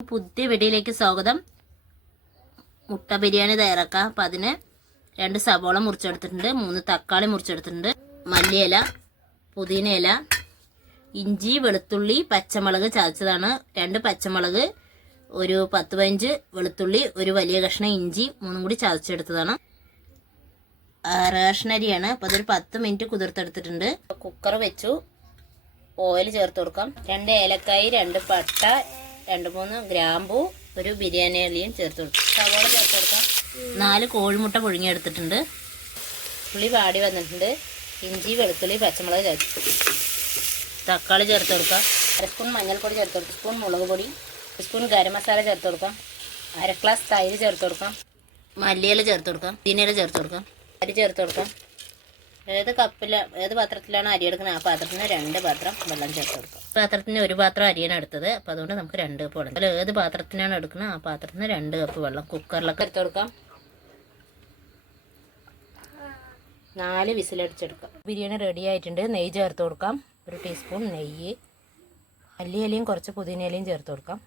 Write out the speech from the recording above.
പുതിയ വീഡിയോയിലേക്ക് സ്വാഗതം. മുട്ട ബിരിയാണി തയ്യാറാക്കാം. അപ്പം അതിന് 2 സവോള മുറിച്ചെടുത്തിട്ടുണ്ട്, 3 തക്കാളി മുറിച്ചെടുത്തിട്ടുണ്ട്, മല്ലിയില, പുതിന ഇല, ഇഞ്ചി, വെളുത്തുള്ളി, പച്ചമുളക് ചതച്ചതാണ്, 2 പച്ചമുളക്, ഒരു 10-15 വെളുത്തുള്ളി, ഒരു വലിയ കഷ്ണം ഇഞ്ചി, 3 കൂടി ചതച്ചെടുത്തതാണ്. റേഷനരിയാണ്. അപ്പോൾ അതൊരു 10 മിനിറ്റ് കുതിർത്തെടുത്തിട്ടുണ്ട്. കുക്കർ വെച്ചു, ഓയിൽ ചേർത്ത് കൊടുക്കാം. 2 ഏലക്കായി, 2 പട്ട, 2-3 ഗ്രാമ്പൂ, ഒരു ബിരിയാണി ഇലയും ചേർത്ത് കൊടുക്കാം. സവോള ചേർത്ത് കൊടുക്കാം. 4 കോഴിമുട്ട പുഴുങ്ങിയെടുത്തിട്ടുണ്ട്. ഉള്ളി വാടി വന്നിട്ടുണ്ട്. ഇഞ്ചി, വെളുത്തുള്ളി, പച്ചമുളക് ചേർത്ത്, തക്കാളി ചേർത്ത് കൊടുക്കാം. 1 സ്പൂൺ മഞ്ഞൾപ്പൊടി ചേർത്ത് കൊടുക്കാം, 1 സ്പൂൺ മുളക് പൊടി, 1 സ്പൂൺ ഗരം മസാല ചേർത്ത് കൊടുക്കാം, 1/2 ഗ്ലാസ് തൈര് ചേർത്ത് കൊടുക്കാം, മല്ലിയില ചേർത്ത് കൊടുക്കാം, പുതിന ചേർത്ത് കൊടുക്കാം, അരി ചേർത്ത് കൊടുക്കാം. ഏത് പാത്രത്തിലാണ് അരി എടുക്കുന്നത് ആ പാത്രത്തിന് 2 പാത്രം വെള്ളം ചേർത്ത് കൊടുക്കാം. പാത്രത്തിന് 1 പാത്രം അരിയാണ് എടുത്തത്. അപ്പോൾ അതുകൊണ്ട് നമുക്ക് 2 കപ്പ് വെള്ളം. അതിൽ ഏത് പാത്രത്തിനാണ് എടുക്കുന്നത് ആ പാത്രത്തിന് 2 കപ്പ് വെള്ളം കുക്കറിലൊക്കെ എടുത്ത് കൊടുക്കാം. 4 വിസിലടിച്ചെടുക്കാം. ബിരിയാണി റെഡി ആയിട്ടുണ്ട്. നെയ്യ് ചേർത്ത് കൊടുക്കാം, 1 ടീസ്പൂൺ നെയ്യ്, മല്ലിയിലയും കുറച്ച് പുതിന ഇലയും ചേർത്ത് കൊടുക്കാം.